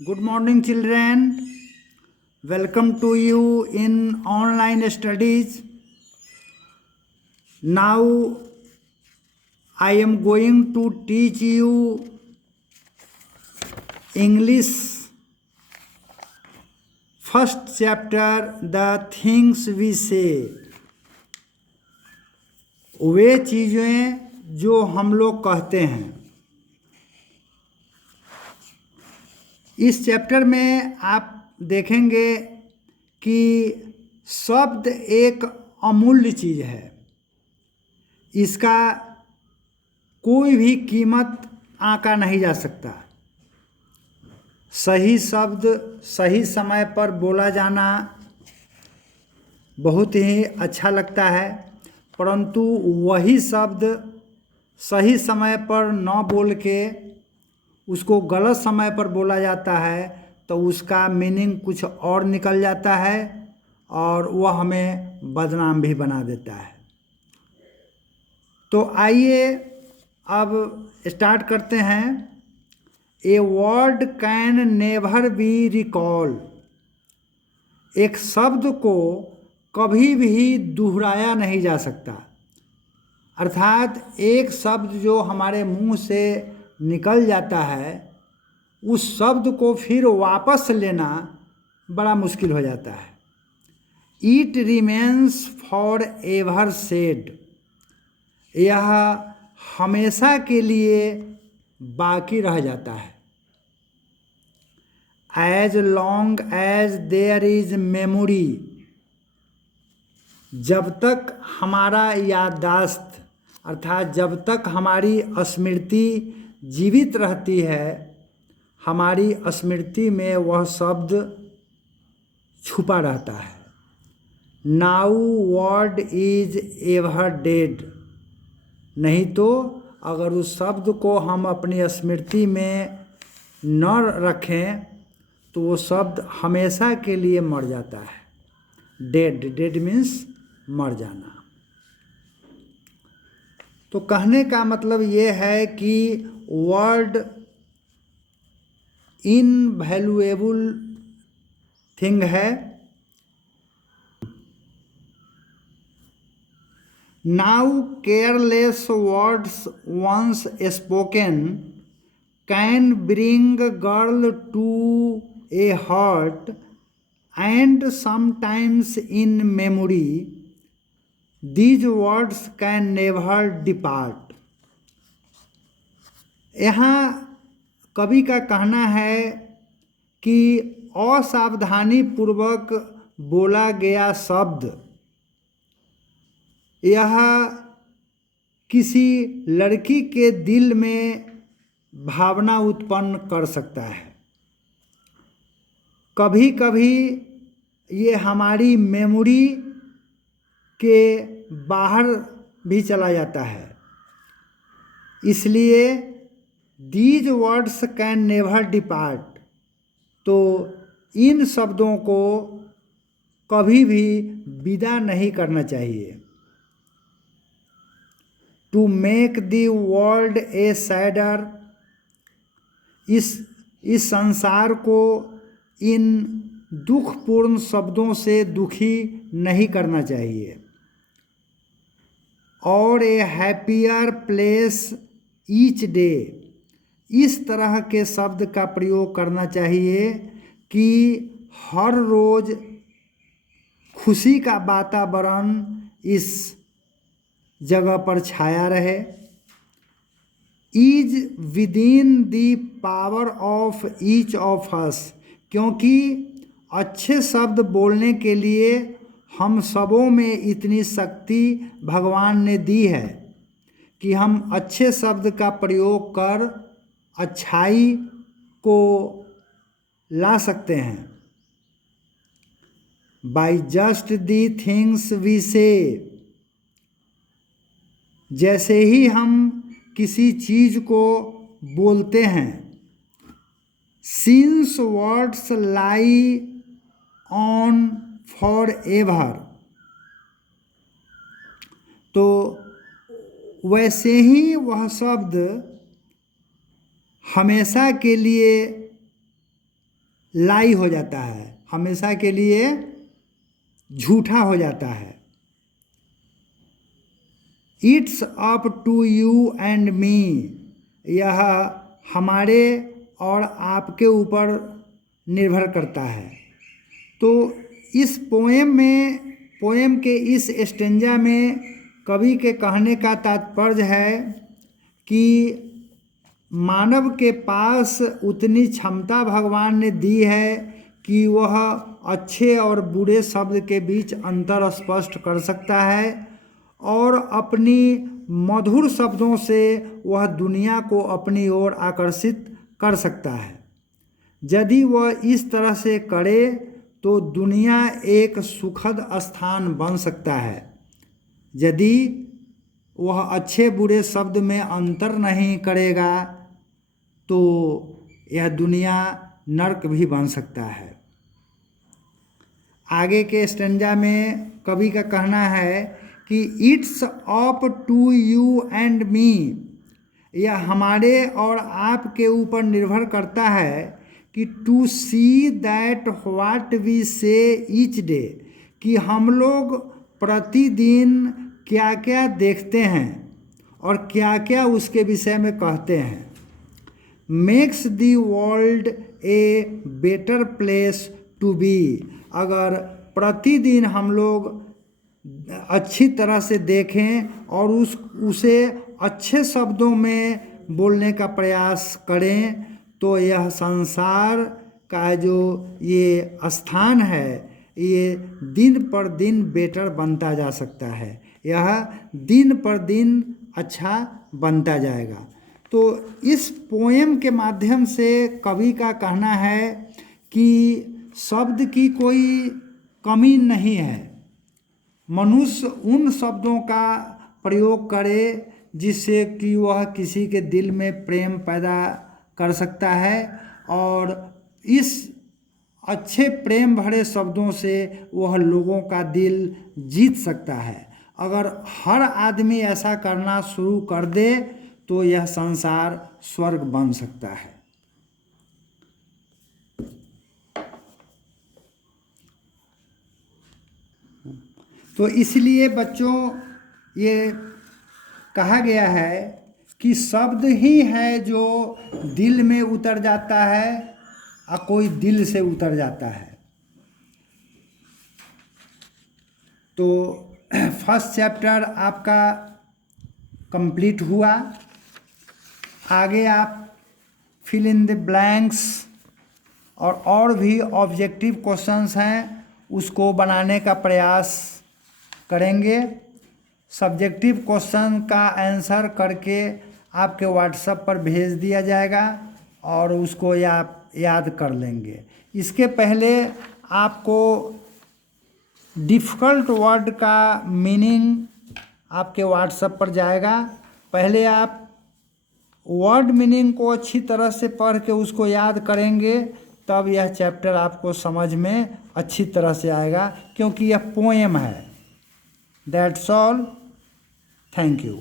Good morning, children. Welcome to you in online studies. Now, I am going to teach you English first chapter, The Things We Say. वे चीज़ें जो हम लोग कहते हैं। इस chapter में आप देखेंगे कि शब्द एक अमूल्य चीज़ है। इसका कोई भी कीमत आंका नहीं जा सकता। सही शब्द सही समय पर बोला जाना बहुत ही अच्छा लगता है, परंतु वही शब्द सही समय पर न बोल के उसको गलत समय पर बोला जाता है तो उसका मीनिंग कुछ और निकल जाता है और वह हमें बदनाम भी बना देता है। तो आइए अब स्टार्ट करते हैं। A word can never be recall. एक शब्द को कभी भी दोहराया नहीं जा सकता। अर्थात एक शब्द जो हमारे मुंह से निकल जाता है उस शब्द को फिर वापस लेना बड़ा मुश्किल हो जाता है। It remains forever sad. यह हमेशा के लिए बाकी रह जाता है। As long as there is memory. जब तक हमारा याददाश्त अर्थात जब तक हमारी स्मृति जीवित रहती है, हमारी स्मृति में वह शब्द छुपा रहता है। Now word is ever dead. नहीं तो अगर उस शब्द को हम अपनी स्मृति में न रखें तो वो शब्द हमेशा के लिए मर जाता है। डेड, डेड मीन्स मर जाना। तो कहने का मतलब ये है कि वर्ड इनवैल्यूएबल थिंग है। Now careless words once spoken can bring girl to a hurt and sometimes in memory these words can never depart. यहाँ कवि का कहना है कि असावधानी पूर्वक बोला गया शब्द यह किसी लड़की के दिल में भावना उत्पन्न कर सकता है। कभी कभी ये हमारी मेमोरी के बाहर भी चला जाता है। इसलिए these words can never depart. तो इन शब्दों को कभी भी विदा नहीं करना चाहिए। To make the world a sadder. इस संसार को इन दुखपूर्ण शब्दों से दुखी नहीं करना चाहिए। और ए हैप्पियर प्लेस ईच डे। इस तरह के शब्द का प्रयोग करना चाहिए कि हर रोज़ खुशी का वातावरण इस जगह पर छाया रहे। Is within the power of each of us. क्योंकि अच्छे शब्द बोलने के लिए हम सबों में इतनी शक्ति भगवान ने दी है कि हम अच्छे शब्द का प्रयोग कर अच्छाई को ला सकते हैं। By just the things we say. जैसे ही हम किसी चीज़ को बोलते हैं, since words lie on forever, तो वैसे ही वह शब्द हमेशा के लिए लाई हो जाता है, हमेशा के लिए झूठा हो जाता है। It's up to you and me, यह हमारे और आपके ऊपर निर्भर करता है। तो इस पोएम के इस स्टेंजा में कवि के कहने का तात्पर्य है कि मानव के पास उतनी क्षमता भगवान ने दी है कि वह अच्छे और बुरे शब्द के बीच अंतर स्पष्ट कर सकता है और अपनी मधुर शब्दों से वह दुनिया को अपनी ओर आकर्षित कर सकता है। यदि वह इस तरह से करे तो दुनिया एक सुखद स्थान बन सकता है। यदि वह अच्छे बुरे शब्द में अंतर नहीं करेगा तो यह दुनिया नर्क भी बन सकता है। आगे के स्टेंजा में कवि का कहना है कि it's up to you and me, यह हमारे और आपके ऊपर निर्भर करता है कि to see that what we say each day, कि हम लोग प्रतिदिन क्या क्या देखते हैं और क्या क्या उसके विषय में कहते हैं। Makes the world a better place to be, अगर प्रतिदिन हम लोग अच्छी तरह से देखें और उसे अच्छे शब्दों में बोलने का प्रयास करें तो यह संसार का जो ये स्थान है ये दिन पर दिन बेटर बनता जा सकता है, यह दिन पर दिन अच्छा बनता जाएगा। तो इस पोएम के माध्यम से कवि का कहना है कि शब्द की कोई कमी नहीं है, मनुष्य उन शब्दों का प्रयोग करे जिससे कि वह किसी के दिल में प्रेम पैदा कर सकता है और इस अच्छे प्रेम भरे शब्दों से वह लोगों का दिल जीत सकता है। अगर हर आदमी ऐसा करना शुरू कर दे तो यह संसार स्वर्ग बन सकता है। तो इसलिए बच्चों ये कहा गया है कि शब्द ही है जो दिल में उतर जाता है और कोई दिल से उतर जाता है। तो फर्स्ट चैप्टर आपका कंप्लीट हुआ। आगे आप फिल इन द ब्लैंक्स और भी ऑब्जेक्टिव क्वेश्चंस हैं उसको बनाने का प्रयास करेंगे। सब्जेक्टिव क्वेश्चन का आंसर करके आपके व्हाट्सएप पर भेज दिया जाएगा और उसको आप याद कर लेंगे। इसके पहले आपको डिफ़िकल्ट वर्ड का मीनिंग आपके व्हाट्सएप पर जाएगा। पहले आप वर्ड मीनिंग को अच्छी तरह से पढ़ के उसको याद करेंगे तब यह चैप्टर आपको समझ में अच्छी तरह से आएगा, क्योंकि यह पोएम है। That's all. Thank you.